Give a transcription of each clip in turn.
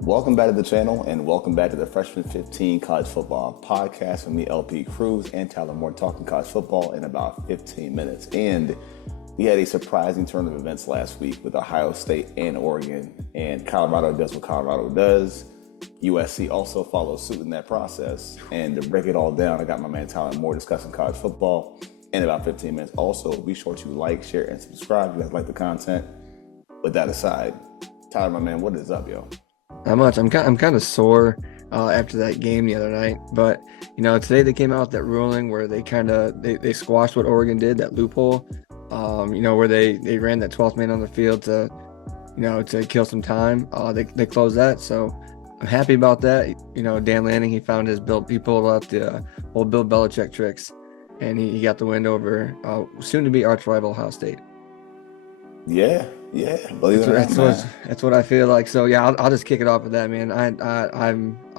Welcome back to the channel and welcome back to the Freshman 15 College Football Podcast from the LP Cruz and Tyler Moore talking college football in about 15 minutes. And we had a surprising turn of events last week with Ohio State and Oregon, and Colorado does what Colorado does. USC also follows suit in that process. And to break it all down, I got my man Tyler Moore discussing college football in about 15 minutes. Also, be sure to like, share, and subscribe if you guys like the content. With that aside, Tyler, my man, what is up, yo? Not much. I'm kind of sore after that game the other night, but today they came out with that ruling where they squashed what Oregon did, that loophole. Where they ran that 12th man on the field to kill some time. They closed that, so I'm happy about that. Dan Lanning, he found his he pulled out the old Bill Belichick tricks, and he got the win over soon to be arch rival Ohio State. Yeah. Believe it or not, that's what I feel like. So yeah, I'll just kick it off with that, man. I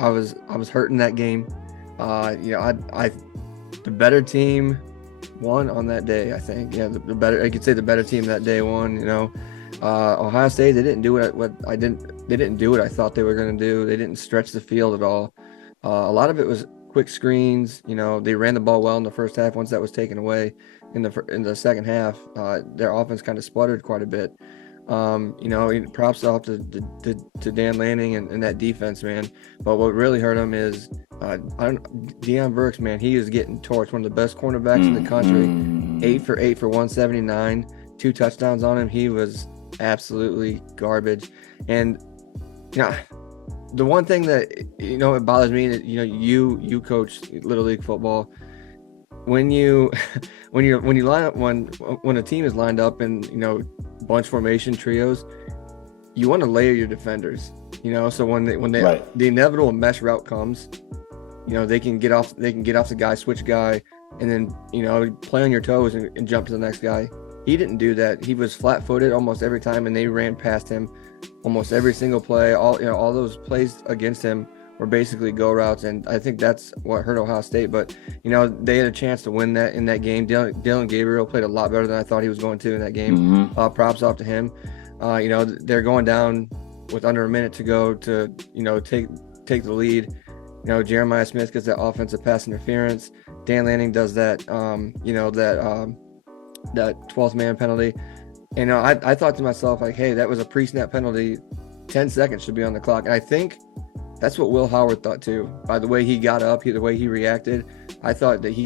was hurting that game. The better team won on that day. I think the better, I could say the better team that day won. Ohio State, they didn't do they didn't do what I thought they were going to do. They didn't stretch the field at all. A lot of it was quick screens. They ran the ball well in the first half. Once that was taken away in the second half, their offense kind of sputtered quite a bit. Props off to Dan Lanning and that defense, man. But what really hurt him is Deion Burks, man. He is getting torched. One of the best cornerbacks in the country. 8 for 8 for 179, 2 touchdowns on him. He was absolutely garbage. And the one thing that it bothers me that you coach Little League football. When you line up when a team is lined up in bunch formation trios, you want to layer your defenders. So when the inevitable mesh route comes, they can get off the guy, switch guy, and then play on your toes and jump to the next guy. He didn't do that. He was flat-footed almost every time, and they ran past him almost every single play. All those plays against him were basically go routes, and I think that's what hurt Ohio State. But they had a chance to win that in that game. Dylan Gabriel played a lot better than I thought he was going to in that game. Props off to him. They're going down with under a minute to go to take the lead. Jeremiah Smith gets that offensive pass interference. Dan Lanning does that that 12th man penalty. And I thought to myself, like, hey, that was a pre-snap penalty. 10 seconds should be on the clock. And I think that's what Will Howard thought too. By the way he got up, the way he reacted, I thought that he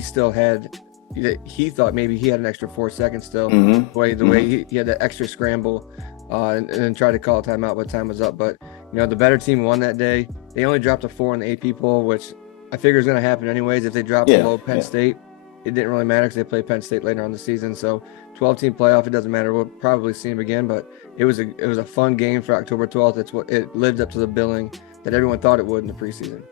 thought maybe he had an extra 4 seconds still. The way he had that extra scramble and then tried to call a timeout, but time was up. But the better team won that day. They only dropped a 4 in the AP poll, which I figure is going to happen anyways. If they drop below Penn State, it didn't really matter because they play Penn State later on the season. So 12-team playoff, it doesn't matter. We'll probably see them again, but it was a fun game for October 12th. It lived up to the billing that everyone thought it would in the preseason.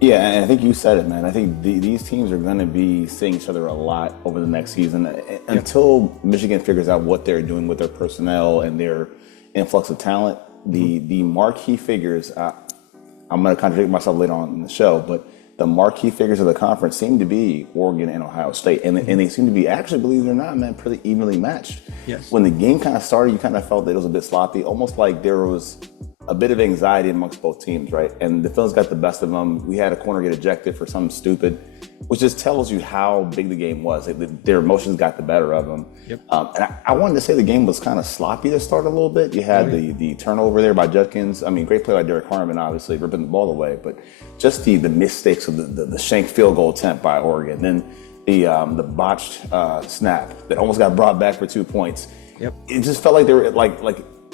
Yeah, and I think you said it, man. I think these teams are going to be seeing each other a lot over the next season until Michigan figures out what they're doing with their personnel and their influx of talent. The marquee figures, I'm going to contradict myself later on in the show, but the marquee figures of the conference seem to be Oregon and Ohio State, and they seem to be, actually, believe it or not, man, pretty evenly matched. Yes. When the game kind of started, you kind of felt that it was a bit sloppy, almost like there was a bit of anxiety amongst both teams, right? And the Phils got the best of them. We had a corner get ejected for something stupid, which just tells you how big the game was. Their emotions got the better of them. Yep. And I wanted to say the game was kind of sloppy to start a little bit. You had the turnover there by Judkins. I mean, great play by Derek Harmon, obviously, ripping the ball away. But just the mistakes of the shank field goal attempt by Oregon. Then the botched snap that almost got brought back for 2 points. Yep. It just felt like they were like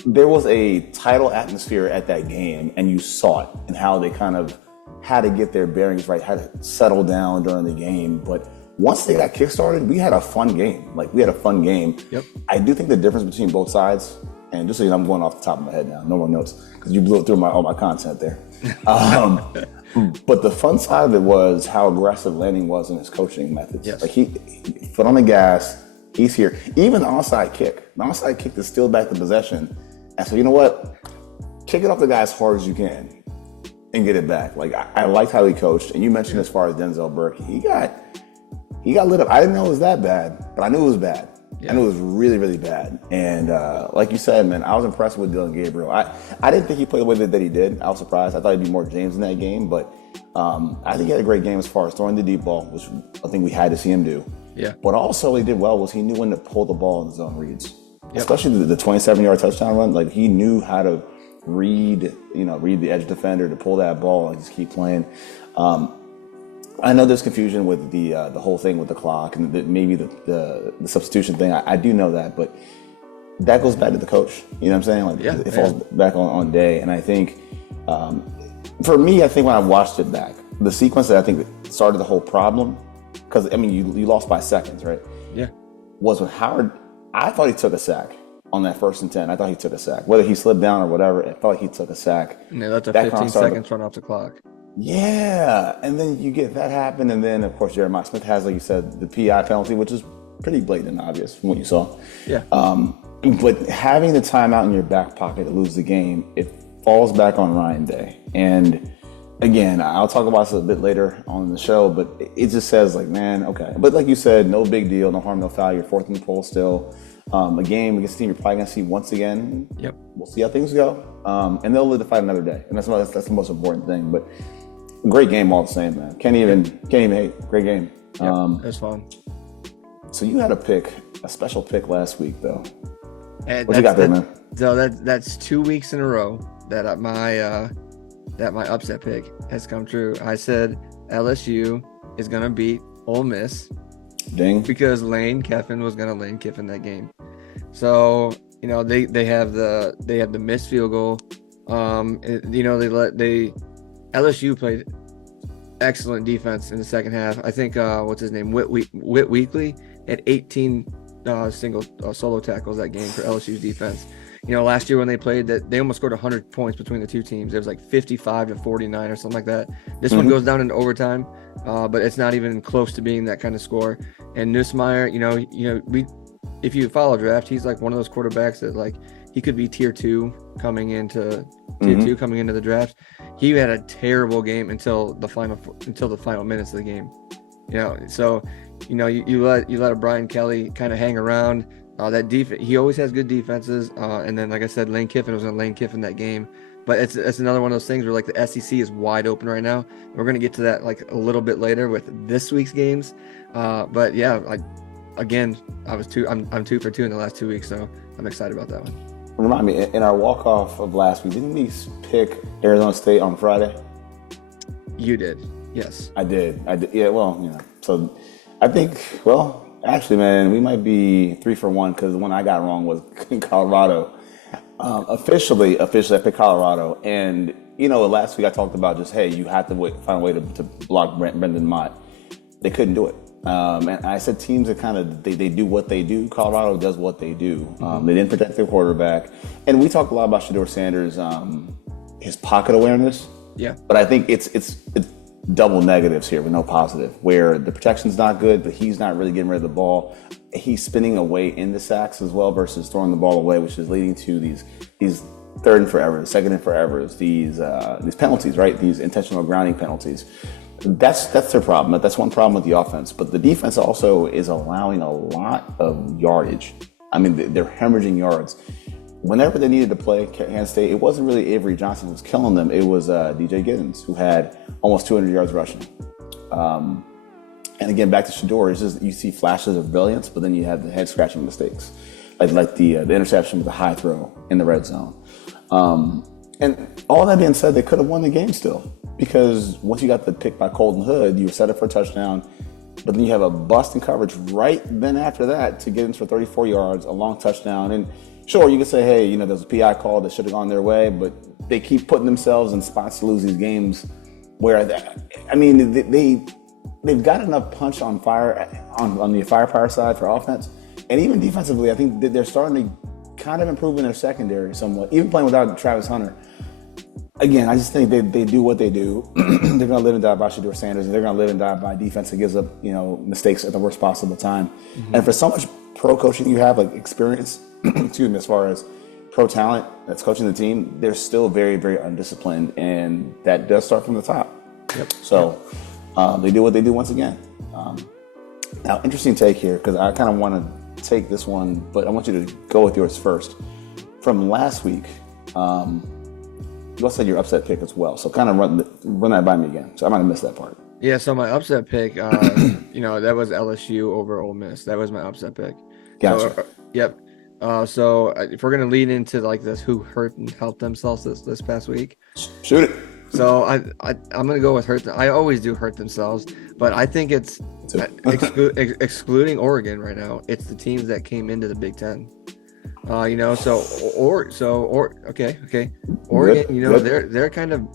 there was a title atmosphere at that game, and you saw it and how they kind of had to get their bearings right, had to settle down during the game. But once they got kickstarted, we had a fun game. Yep. I do think the difference between both sides, and just so you know, I'm going off the top of my head now, no one knows, because you blew through all my content there. But the fun side of it was how aggressive Lanning was in his coaching methods. Yes. Like he foot on the gas, he's here. Even the onside kick to steal back the possession. And so, you know what? Kick it off the guy as hard as you can and get it back. Like, I liked how he coached. And you mentioned as far as Denzel Burke, he got lit up. I didn't know it was that bad, but I knew it was bad. Yeah. And it was really, really bad. And like you said, man, I was impressed with Dylan Gabriel. I didn't think he played the way that he did. I was surprised. I thought he'd be more James in that game, but I think he had a great game as far as throwing the deep ball, which I think we had to see him do. Yeah. What also he did well was he knew when to pull the ball in the zone reads, Yep. especially the 27-yard touchdown run. Like he knew how to read the edge defender to pull that ball and just keep playing. I know there's confusion with the whole thing with the clock and maybe the substitution thing. I do know that, but that goes back to the coach. You know what I'm saying? Like it falls back on Day. And I think for me, I think when I watched it back, the sequence that I think started the whole problem, because I mean you lost by seconds, right? Yeah. Was with Howard. I thought he took a sack on that 1st and 10. I thought he took a sack, whether he slipped down or whatever. I felt like he took a sack. And they let 15 seconds run off the clock. Yeah, and then you get that happen, and then of course Jeremiah Smith has, like you said, the PI penalty, which is pretty blatant and obvious from what you saw. Yeah. But having the timeout in your back pocket to lose the game, it falls back on Ryan Day. And again, I'll talk about this a bit later on the show, but it just says like, man, okay. But like you said, no big deal, no harm, no foul. You're 4th in the poll still. A game against a team you're probably going to see once again. Yep. We'll see how things go. And they'll live to fight another day. And that's the most important thing. But great game all the same, man. Can't even hate. Great game. Yep, it was fun. So you had a special pick last week, though. And what you got there, man? So that's 2 weeks in a row that my upset pick has come true. I said LSU is gonna beat Ole Miss. Ding. Because Lane Kiffin was gonna Lane Kiffin that game. So they have the missed field goal. LSU played excellent defense in the second half. I think what's his name, Whit Weekly had 18 solo tackles that game for LSU's defense. Last year when they played, that they almost scored 100 points between the two teams. It was like 55-49 or something like that. This one goes down into overtime, but it's not even close to being that kind of score. And Nussmeier, if you follow draft, he's like one of those quarterbacks that like he could be tier 2 coming into the draft. He had a terrible game until the final minutes of the game. So you let a Brian Kelly kind of hang around. That defense, he always has good defenses. And then, like I said, Lane Kiffin was going to Lane Kiffin that game. But it's another one of those things where like the SEC is wide open right now. We're going to get to that like a little bit later with this week's games. But yeah, I'm 2 for 2 in the last 2 weeks, so I'm excited about that one. Remind me, in our walk-off of last week, didn't we pick Arizona State on Friday? You did, yes. I did. Yeah, well, so I think, actually, man, we might be 3 for 1 because the one I got wrong was Colorado. Officially, I picked Colorado. And, last week I talked about just, hey, you have to find a way to block Brendan Mott. They couldn't do it. And I said teams that kind of, they do what they do. Colorado does what they do. They didn't protect their quarterback. And we talked a lot about Shedeur Sanders, his pocket awareness. Yeah. But I think it's double negatives here with no positive, where the protection's not good, but he's not really getting rid of the ball. He's spinning away in the sacks as well versus throwing the ball away, which is leading to these 3rd and forever, 2nd and forevers, these penalties, right? These intentional grounding penalties. That's their problem. That's one problem with the offense. But the defense also is allowing a lot of yardage. I mean, they're hemorrhaging yards. Whenever they needed to play Kansas State, it wasn't really Avery Johnson who was killing them. It was DJ Giddens, who had almost 200 yards rushing. And again, back to Shedeur, it's just you see flashes of brilliance, but then you have the head-scratching mistakes, like the interception with the high throw in the red zone. And all that being said, they could have won the game still, because once you got the pick by Colton Hood, you were set up for a touchdown, but then you have a bust in coverage right then after that to Giddens for 34 yards, a long touchdown. And sure, you could say, hey, there's a PI call that should have gone their way, but they keep putting themselves in spots to lose these games where, they've got enough punch on fire on the firepower side for offense. And even defensively, I think they're starting to kind of improve in their secondary somewhat, even playing without Travis Hunter. Again, I just think they do what they do. They're going to live and die by Shedeur Sanders. They're going to live and die by defense that gives up, mistakes at the worst possible time. And for so much pro coaching you have, like experience, as far as pro talent that's coaching the team, they're still very, very undisciplined, and that does start from the top. Yep. So they do what they do once again. Now, interesting take here, because I kind of want to take this one, but I want you to go with yours first. From last week, you also had your upset pick as well. So kind of run that by me again. So I might have missed that part. Yeah, so my upset pick, that was LSU over Ole Miss. That was my upset pick. Gotcha. So, yep. So if we're gonna lead into like this, who hurt and helped themselves this past week? Shoot it. So I'm gonna go with hurt. I always do hurt themselves, but I think it's excluding Oregon right now. It's the teams that came into the Big Ten. Okay. Oregon,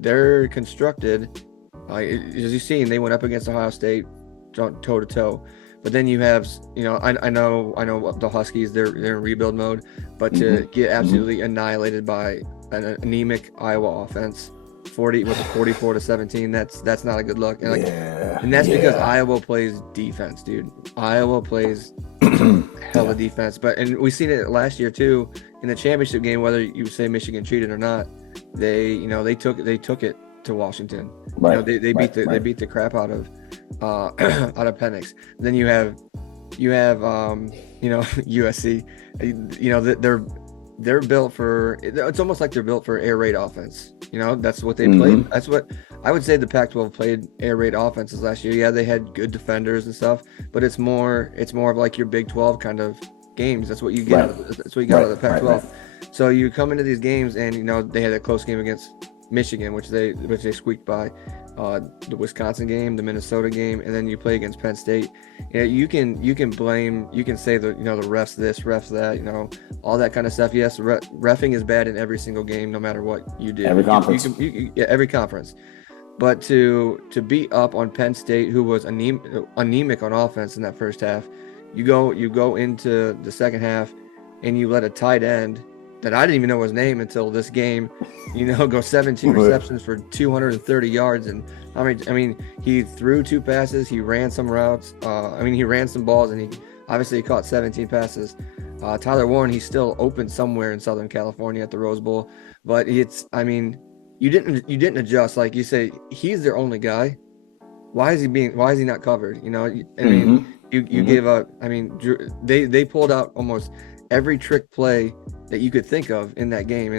they're constructed. As you've seen, they went up against Ohio State, toe to toe. But then you have, I know the Huskies, they're in rebuild mode, but to get absolutely annihilated by an anemic Iowa offense, 44-17, that's not a good look. And that's because Iowa plays defense, dude. Iowa plays hella defense. And we seen it last year too in the championship game. Whether you say Michigan cheated or not, they took it to Washington. Right. They beat the crap out of Penix. Then you have USC. They're built for. It's almost like they're built for air raid offense. That's what they played. That's what I would say. The Pac-12 played air raid offenses last year. Yeah, they had good defenders and stuff, but it's more of like your Big 12 kind of games. That's what you get. That's what you got out of the Pac-12. Right. So you come into these games, and they had a close game against Michigan, which they squeaked by. The Wisconsin game, the Minnesota game, and then you play against Penn State. You can blame, you can say the refs this, refs that, all that kind of stuff. Yes, reffing is bad in every single game, no matter what you do. Every conference. Every conference. But to beat up on Penn State, who was anemic on offense in that first half, you go into the second half, and you let a tight end that I didn't even know his name until this game, go 17 receptions for 230 yards. And I mean, he threw 2 passes, he ran some routes. He ran some balls, and he caught 17 passes. Tyler Warren, he's still open somewhere in Southern California at the Rose Bowl, but you didn't adjust. Like you say, he's their only guy. Why is he not covered? You gave up. They pulled out almost every trick play that you could think of in that game.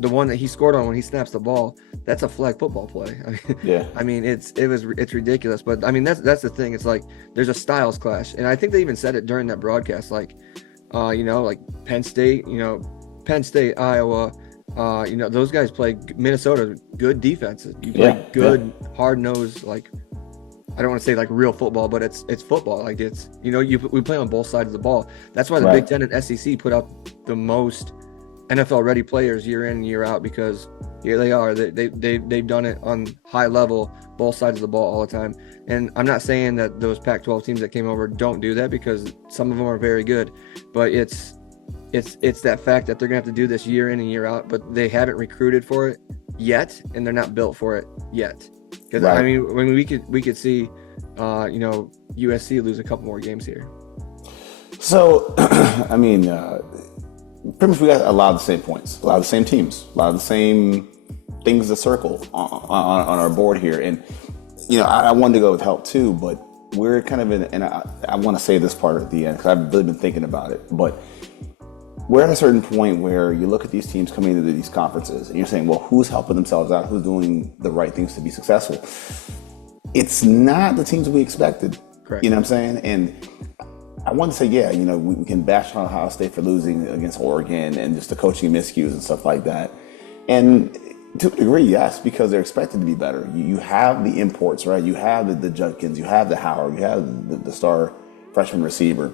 The one that he scored on when he snaps the ball, that's a flag football play. It's ridiculous. But that's the thing. It's like there's a styles clash, and I think they even said it during that broadcast. Like, like Penn State, Iowa, those guys play Minnesota good defenses. You play good hard nosed, like, I don't want to say like real football, but it's football. Like we play on both sides of the ball. That's why the Big Ten and SEC put out the most NFL ready players year in and year out, because here they are. They've done it on high level, both sides of the ball all the time. And I'm not saying that those Pac-12 teams that came over don't do that, because some of them are very good, but it's that fact that they're gonna have to do this year in and year out, but they haven't recruited for it yet, and they're not built for it yet. Because when we could see, USC lose a couple more games here. So, pretty much we got a lot of the same points, a lot of the same teams, a lot of the same things to circle on our board here. And I wanted to go with help too, but we're kind of in, and I want to say this part at the end because I've really been thinking about it, but we're at a certain point where you look at these teams coming into these conferences and you're saying, well, who's helping themselves out? Who's doing the right things to be successful? It's not the teams we expected. Correct. You know what I'm saying? And I want to say, we can bash on Ohio State for losing against Oregon and just the coaching miscues and stuff like that. And to a degree, yes, because they're expected to be better. You have the imports, right? You have the Judkins, you have the Howard, you have the star freshman receiver.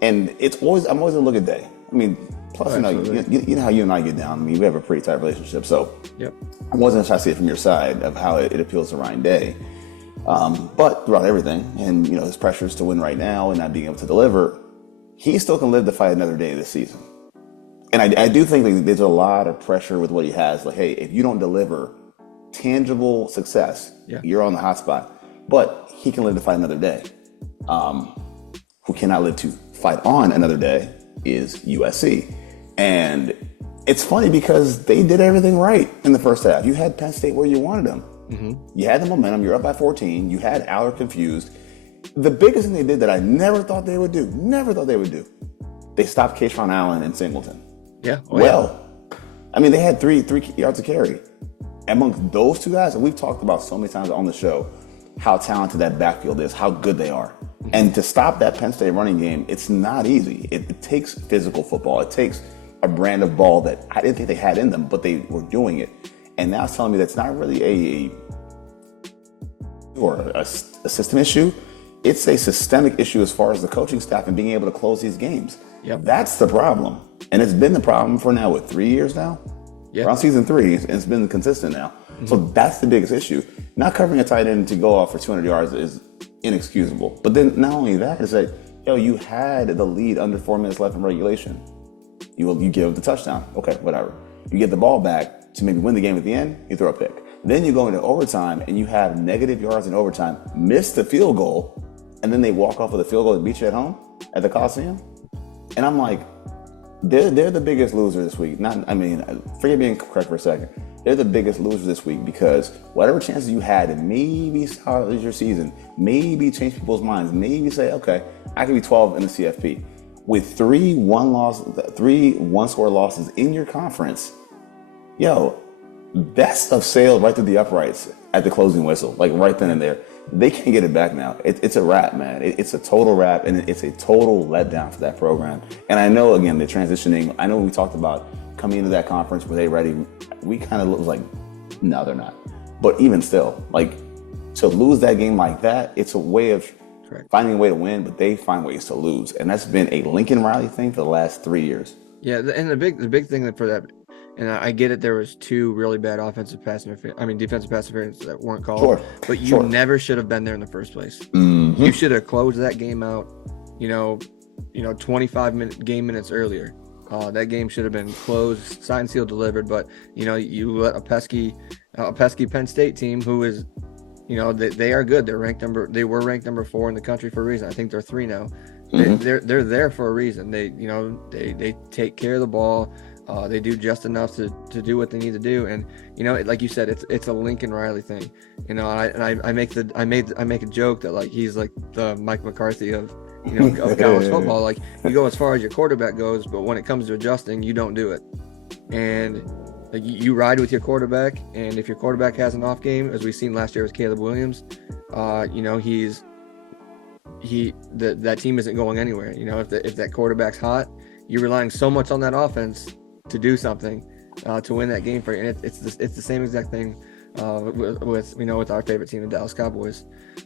And I'm always going to look at Day. Plus, you know how you and I get down. We have a pretty tight relationship. So I wasn't trying to see it from your side of how it appeals to Ryan Day. But throughout everything, and his pressures to win right now and not being able to deliver, he still can live to fight another day this season. And I do think that there's a lot of pressure with what he has. Like, hey, if you don't deliver tangible success, you're on the hot spot. But he can live to fight another day. Who cannot live to fight on another day is USC. And it's funny because they did everything right in the first half. You had Penn State where you wanted them. Mm-hmm. You had the momentum. You're up by 14. You had Allard confused. the biggest thing they did that I never thought they would do, they stopped Keyshawn Allen and Singleton. Yeah. I mean, they had three yards to carry. Amongst those two guys, and we've talked about so many times on the show how talented that backfield is, how good they are. And to stop that Penn State running game, it's not easy. It takes physical football. It takes a brand of ball that I didn't think they had in them, but they were doing it. And now it's telling me that's not really a system issue. It's a systemic issue as far as the coaching staff and being able to close these games. Yep. That's the problem. And it's been the problem for now, 3 years now? Yeah. Around season 3, and it's been consistent now. Mm-hmm. So that's the biggest issue. Not covering a tight end to go off for 200 yards is inexcusable. But then not only that, is that, you had the lead under 4 minutes left in regulation. You give the touchdown. Okay, whatever. You get the ball back to maybe win the game at the end, you throw a pick. Then you go into overtime and you have negative yards in overtime, miss the field goal, and then they walk off with a field goal to beat you at home at the Coliseum. And I'm like, they're the biggest loser this week. Forget being correct for a second. They're the biggest loser this week because whatever chances you had to maybe salvage your season, maybe change people's minds, maybe say, okay, I could be 12 in the CFP. With 3 one-score losses in your conference, that stuff sailed right through the uprights at the closing whistle, like right then and there. They can't get it back now. It's a wrap, man. It's a total wrap, and it's a total letdown for that program. And I know, again, they're transitioning. I know we talked about coming into that conference, were they ready? We kind of was like, no, they're not. But even still, like, to lose that game like that, it's a way of finding a way to win, but they find ways to lose. And that's been a Lincoln Riley thing for the last 3 years. Yeah, and the big thing for that, and I get it, there was 2 really bad defensive pass interference that weren't called. But you never should have been there in the first place. Mm-hmm. You should have closed that game out, 25 minutes earlier. That game should have been closed, signed, sealed, delivered. But you let a pesky Penn State team who is, they are good. They were ranked number 4 in the country for a reason. I think they're 3 now. Mm-hmm. They're there for a reason. They take care of the ball. They do just enough to do what they need to do, and like you said, it's a Lincoln Riley thing. I make a joke that like he's like the Mike McCarthy of college football. Like, you go as far as your quarterback goes, but when it comes to adjusting, you don't do it. And like, you ride with your quarterback, and if your quarterback has an off game, as we've seen last year with Caleb Williams, that team isn't going anywhere. If that quarterback's hot, you're relying so much on that offense to do something to win that game for you. And it's the same exact thing with our favorite team, the Dallas Cowboys.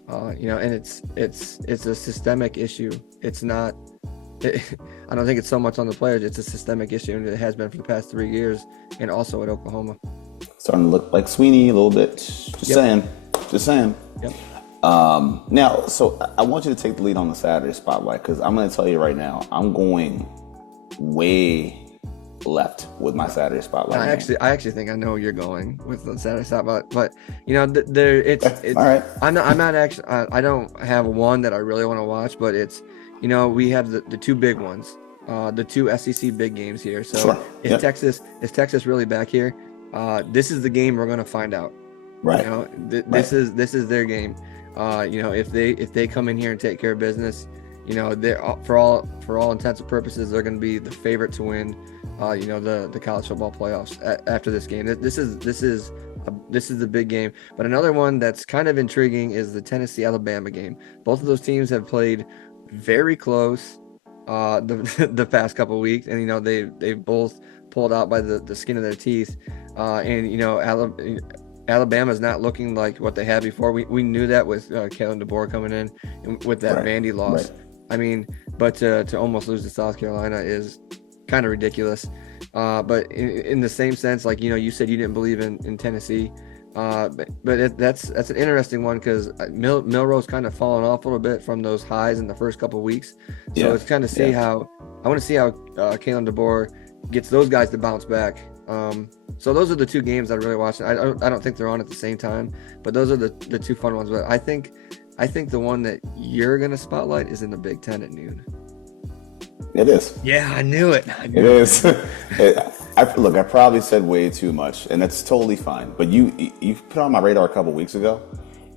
And it's a systemic issue. It's not. I don't think it's so much on the players. It's a systemic issue, and it has been for the past 3 years, and also at Oklahoma. Starting to look like Sweeney a little bit. Just saying. Yep. Now, so I want you to take the lead on the Saturday spotlight, because I'm going to tell you right now, I'm going way left with my Saturday spotlight. I actually think I know where you're going with the Saturday spotlight, but it's all right. I'm not actually. I don't have one that I really want to watch, but it's we have the 2 big ones, the 2 SEC big games here. So is Texas really back here? This is the game we're going to find out. Right. This is their game. If they come in here and take care of business, they're for all intents and purposes, they're going to be the favorite to win. The college football playoffs after this game. This is the big game. But another one that's kind of intriguing is the Tennessee-Alabama game. Both of those teams have played very close the past couple of weeks, and they both pulled out by the skin of their teeth. Alabama's not looking like what they had before. We knew that with Kalen DeBoer coming in and with that Vandy loss. Right. I mean, but to almost lose to South Carolina is kind of ridiculous. But in the same sense, like, you said you didn't believe in Tennessee. But that's an interesting one, because Milroe's kind of fallen off a little bit from those highs in the first couple of weeks. So it's kind of I want to see how Kalen DeBoer gets those guys to bounce back. So those are the 2 games I really watched. I don't think they're on at the same time, but those are the 2 fun ones. But I think the one that you're gonna spotlight is in the Big Ten at noon. It is. Yeah, I knew it. It is. I probably said way too much, and that's totally fine. But you put on my radar a couple weeks ago,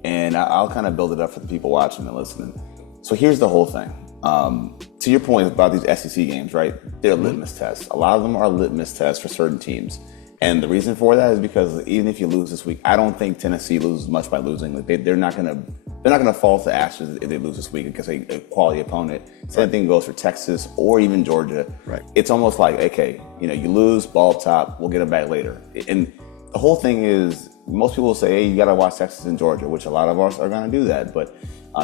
And I'll kind of build it up for the people watching and listening. So here's the whole thing. To your point about these SEC games, right? They're litmus tests. A lot of them are litmus tests for certain teams. And the reason for that is because even if you lose this week, I don't think Tennessee loses much by losing. Like they're not gonna fall to ashes if they lose this week against a quality opponent. Same thing goes for Texas or even Georgia. Right. It's almost like, okay, you lose, ball top, we'll get them back later. And the whole thing is, most people will say, hey, you got to watch Texas and Georgia, which a lot of us are going to do that. But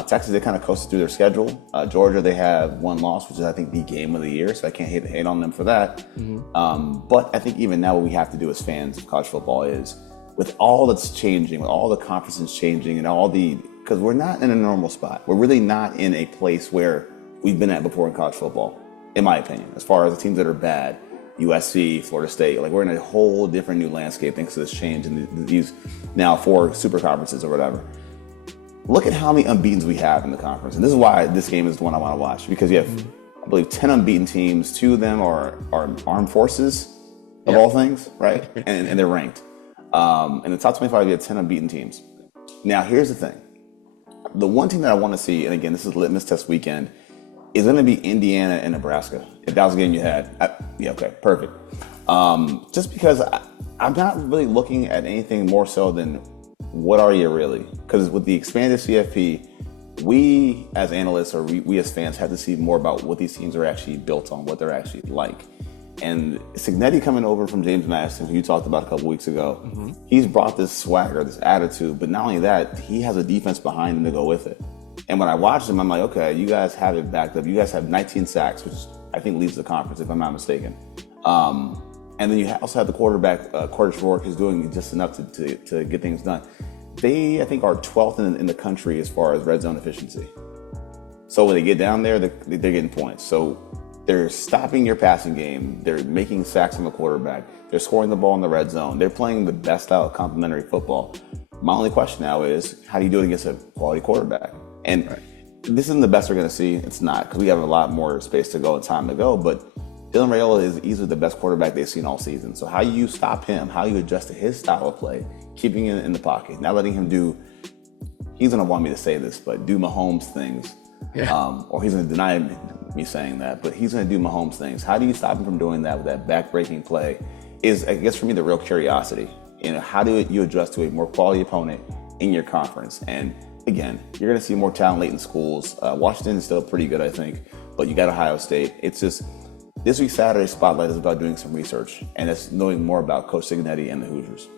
Texas, they kind of coasted through their schedule. Georgia, they have one loss, which is, I think, the game of the year. So I can't hate on them for that. But I think even now what we have to do as fans of college football is, with all that's changing, with all the conferences changing and because we're not in a normal spot. We're really not in a place where we've been at before in college football, in my opinion, as far as the teams that are bad. USC, Florida State, like we're in a whole different new landscape thanks to this change in these now 4 super conferences or whatever. Look at how many unbeatens we have in the conference. And this is why this game is the one I want to watch, because you have, I believe, 10 unbeaten teams. 2 of them are armed forces of all things, right? And they're ranked. In the top 25, you have 10 unbeaten teams. Now, here's the thing. The one team that I want to see, and again, this is litmus test weekend, is going to be Indiana and Nebraska. If that was a game you had, okay, perfect. Just because I'm not really looking at anything more so than what are you really? Because with the expanded CFP, we as analysts or we as fans have to see more about what these teams are actually built on, what they're actually like. And Cignetti coming over from James Madison, who you talked about a couple weeks ago, he's brought this swagger, this attitude, but not only that, he has a defense behind him to go with it. And when I watched him, I'm like, okay, you guys have it backed up. You guys have 19 sacks, which I think leads the conference, if I'm not mistaken. And then you also have the quarterback, Curtis Rourke, who's doing just enough to get things done. They, I think, are 12th in the country as far as red zone efficiency. So when they get down there, they're getting points. So they're stopping your passing game. They're making sacks from the quarterback. They're scoring the ball in the red zone. They're playing the best style of complementary football. My only question now is, how do you do it against a quality quarterback? And this isn't the best we're going to see. It's not, because we have a lot more space to go and time to go. But Dylan Raiola is easily the best quarterback they've seen all season. So how you stop him, how you adjust to his style of play, keeping him in the pocket, not letting him do, he's going to want me to say this, but do Mahomes things. Or he's going to deny me saying that, but he's going to do Mahomes things. How do you stop him from doing that with that back-breaking play is, I guess, for me, the real curiosity. How do you adjust to a more quality opponent in your conference? And again, you're going to see more talent late in schools. Washington is still pretty good, I think, but you got Ohio State. It's just, this week's Saturday Spotlight is about doing some research, and it's knowing more about Coach Cignetti and the Hoosiers.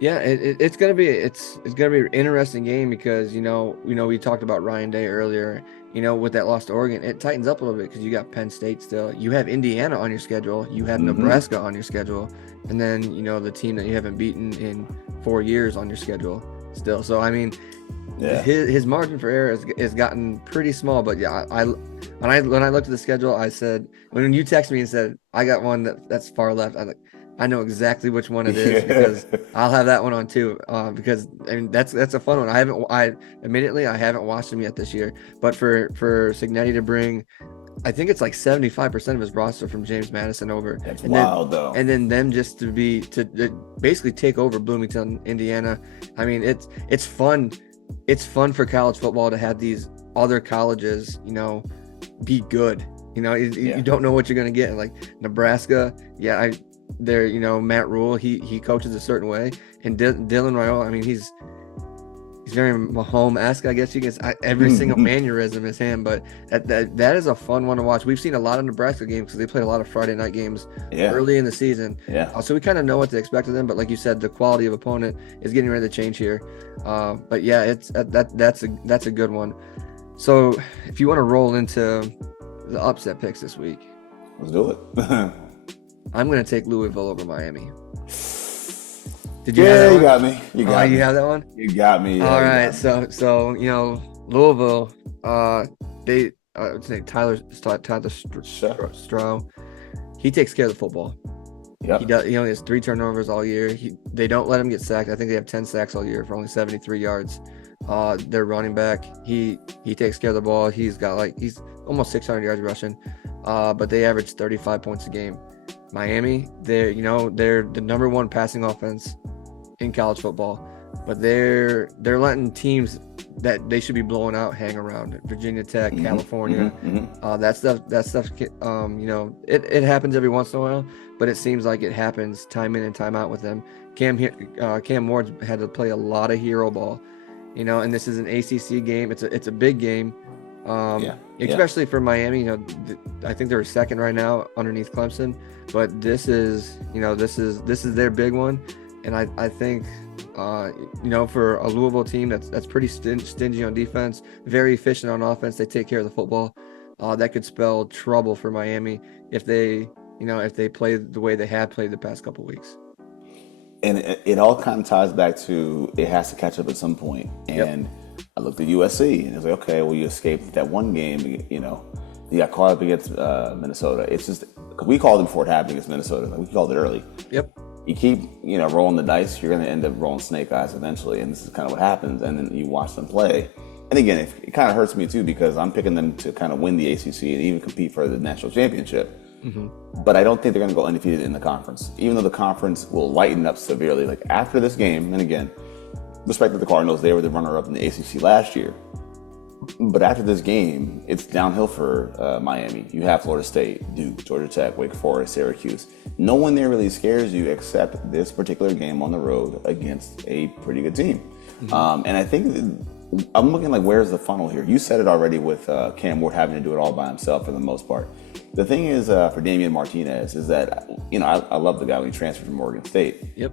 Yeah, it's gonna be an interesting game because we talked about Ryan Day earlier. With that loss to Oregon, it tightens up a little bit because you got Penn State still. You have Indiana on your schedule. You have Nebraska on your schedule, and then the team that you haven't beaten in 4 years on your schedule still. So I mean, his margin for error has gotten pretty small. But yeah, when I looked at the schedule, I said, when you texted me and said I got one that's far left, I know exactly which one it is because I'll have that one on too. Because I mean that's a fun one. I admittedly haven't watched him yet this year, but for Cignetti to bring, I think it's like 75% of his roster from James Madison over. That's wild, though. And then them just to basically take over Bloomington, Indiana. I mean, it's fun. It's fun for college football to have these other colleges, be good. You don't know what you're gonna get. Like Nebraska, Matt Rule, he coaches a certain way, and Dylan Raiola, I mean, he's very Mahomes-esque, I guess you can say. Every single mannerism is him, but that is a fun one to watch. We've seen a lot of Nebraska games because they played a lot of Friday night games early in the season. So we kind of know what to expect of them, but like you said, the quality of opponent is getting ready to change here. But yeah, that's a good one. So if you want to roll into the upset picks this week, let's do it. I'm going to take Louisville over Miami. Did you? Yeah, you got me. You got me. You have that one? You got me. Yeah, all right. So Louisville. Tyler Stroh. He takes care of the football. Yep. He does. He only has 3 turnovers all year. They don't let him get sacked. I think they have 10 sacks all year for only 73 yards. Their running back. He takes care of the ball. He's almost 600 yards rushing. But they average 35 points a game. Miami, they're the number 1 passing offense in college football. but they're letting teams that they should be blowing out hang around. Virginia Tech, California, that stuff. It happens every once in a while, but it seems like it happens time in and time out with them. Cam Ward had to play a lot of hero ball, and this is an ACC game. It's a big game, especially for Miami. I think they're second right now underneath Clemson, but this is their big one, and I think for a Louisville team that's pretty stingy on defense, very efficient on offense, they take care of the football. That could spell trouble for Miami if they play the way they have played the past couple weeks. And it all kind of ties back to it has to catch up at some point. And I looked at USC and it was like, okay, well, you escaped that one game. You got caught up against Minnesota. It's just we called it before it happened against Minnesota. Like, we called it early. Yep. You keep rolling the dice, you're going to end up rolling snake eyes eventually, and this is kind of what happens. And then you watch them play. And again, it kind of hurts me too because I'm picking them to kind of win the ACC and even compete for the national championship. But I don't think they're going to go undefeated in the conference, even though the conference will lighten up severely. Like after this game, and again, respect to the Cardinals, they were the runner-up in the ACC last year. But after this game, it's downhill for Miami. You have Florida State, Duke, Georgia Tech, Wake Forest, Syracuse. No one there really scares you except this particular game on the road against a pretty good team. And I think I'm looking like, where's the funnel here? You said it already with Cam Ward having to do it all by himself for the most part. The thing is for Damian Martinez is that, I love the guy when he transferred from Oregon State. Yep.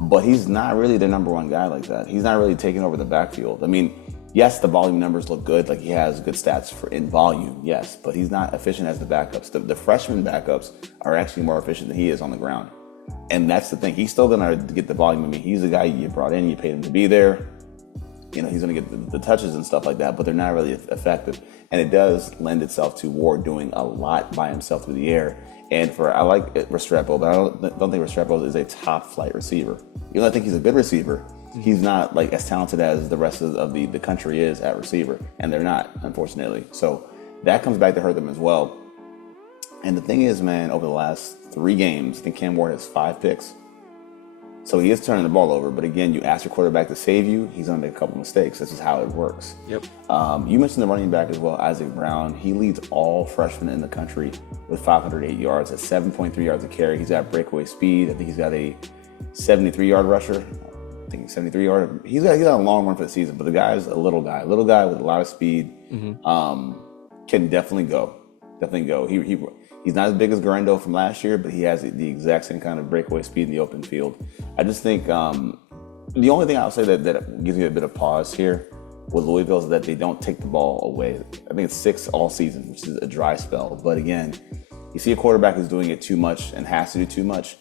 But he's not really the number one guy like that. He's not really taking over the backfield. I mean, yes, the volume numbers look good. Like, he has good stats in volume, yes. But he's not efficient as the backups. The freshman backups are actually more efficient than he is on the ground. And that's the thing. He's still going to get the volume. I mean, he's the guy you brought in. You paid him to be there. He's going to get the touches and stuff like that, but they're not really effective. And it does lend itself to Ward doing a lot by himself through the air. And I like Restrepo, but I don't think Restrepo is a top flight receiver. Even though I think he's a good receiver, he's not like as talented as the rest of the country is at receiver. And they're not, unfortunately. So that comes back to hurt them as well. And the thing is, man, over the last 3 games, I think Cam Ward has 5 picks. So he is turning the ball over, but again, you ask your quarterback to save you, he's going to make a couple mistakes. This is how it works. Yep. You mentioned the running back as well, Isaac Brown. He leads all freshmen in the country with 508 yards at 7.3 yards a carry. He's got breakaway speed. I think he's got a 73-yard rusher. I think 73-yard. He's got a long run for the season, but the guy's a little guy with a lot of speed. Can definitely go. He's not as big as Garendo from last year, but he has the exact same kind of breakaway speed in the open field. I just think the only thing I'll say that gives me a bit of pause here with Louisville is that they don't take the ball away. I think it's 6 all season, which is a dry spell. But again, you see a quarterback who's doing it too much and has to do too much.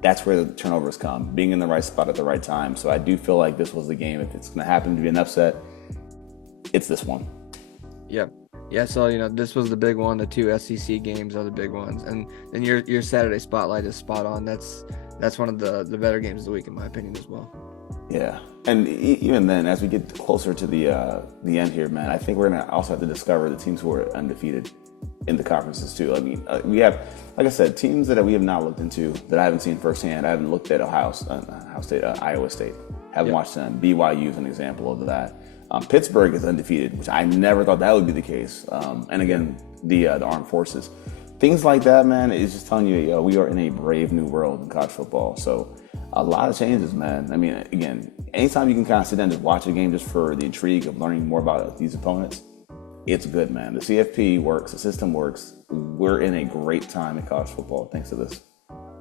That's where the turnovers come, being in the right spot at the right time. So I do feel like this was the game. If it's going to happen to be an upset, it's this one. Yep. Yeah, so this was the big one. The 2 SEC games are the big ones, and then your Saturday spotlight is spot on. That's one of the better games of the week, in my opinion, as well. Yeah, and even then, as we get closer to the end here, man, I think we're gonna also have to discover the teams who are undefeated in the conferences too. I mean, we have, like I said, teams that we have not looked into, that I haven't seen firsthand. I haven't looked at Iowa State. Haven't watched them. BYU is an example of that. Pittsburgh is undefeated, which I never thought that would be the case. And again, the armed forces. Things like that, man, is just telling you, we are in a brave new world in college football. So a lot of changes, man. I mean, again, anytime you can kind of sit down and just watch a game just for the intrigue of learning more about these opponents, it's good, man. The CFP works. The system works. We're in a great time in college football thanks to this.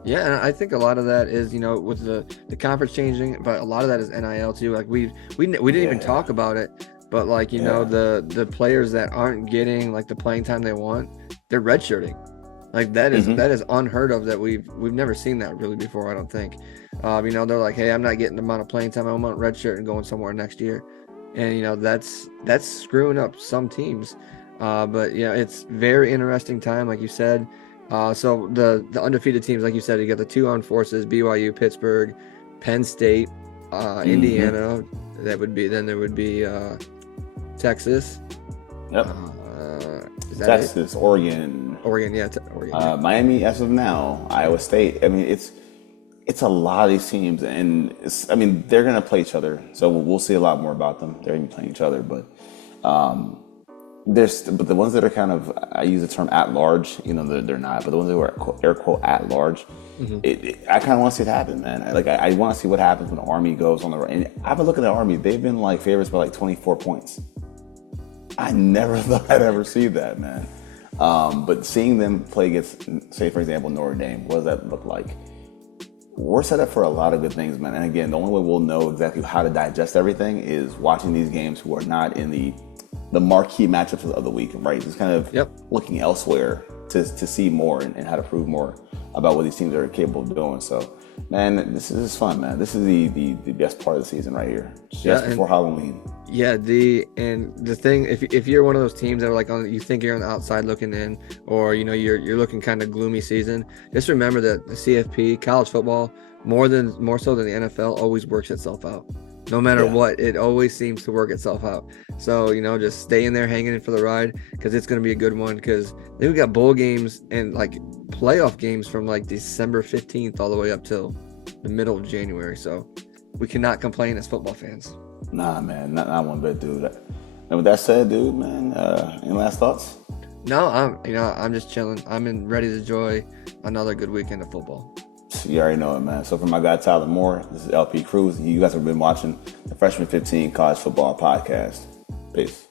Yeah, and I think a lot of that is, with the conference changing, but a lot of that is NIL too. Like we didn't even talk about it, but the players that aren't getting like the playing time they want, they're redshirting. Like that is unheard of. That we've never seen that really before. I don't think. They're like, hey, I'm not getting the amount of playing time. I'm on redshirt and going somewhere next year, and that's screwing up some teams. But it's very interesting time, like you said. So the undefeated teams, like you said, you got the 2 armed forces, BYU, Pittsburgh, Penn State, Indiana. There would be Texas. Yep. Texas, Oregon. Oregon, yeah. Oregon. Miami as of now, Iowa State. I mean, it's it's a lot of these teams, and I mean, they're going to play each other, so we'll see a lot more about them. They're going to be playing each other, but but the ones that are kind of, I use the term at large, they're not, but the ones that are air quote at large, I kind of want to see it happen, man. I want to see what happens when the Army goes on the run. And I've been looking at the Army; they've been like favorites by like 24 points. I never thought I'd ever see that, man. But seeing them play against, say, for example, Notre Dame, what does that look like? We're set up for a lot of good things, man. And again, the only way we'll know exactly how to digest everything is watching these games who are not in the marquee matchups of the week, right? Just kind of looking elsewhere to see more and how to prove more about what these teams are capable of doing. So, man, this is fun, man. This is the best part of the season right here, just before Halloween. Yeah, the thing, if you're one of those teams that are like you think you're on the outside looking in, or you're looking kind of gloomy season, just remember that the CFP, college football, more so than the NFL, always works itself out. No matter what, it always seems to work itself out. So, just stay in there hanging in for the ride, because it's going to be a good one, because then we got bowl games and like playoff games from like December 15th all the way up till the middle of January. So we cannot complain as football fans. Nah, man, not one bit, dude. And with that said, dude, man, any last thoughts? No, I'm just chilling. I'm ready to enjoy another good weekend of football. You already know it, man. So for my guy Tyler Moore, this is LP Cruz. You guys have been watching the Freshman 15 College Football Podcast. Peace.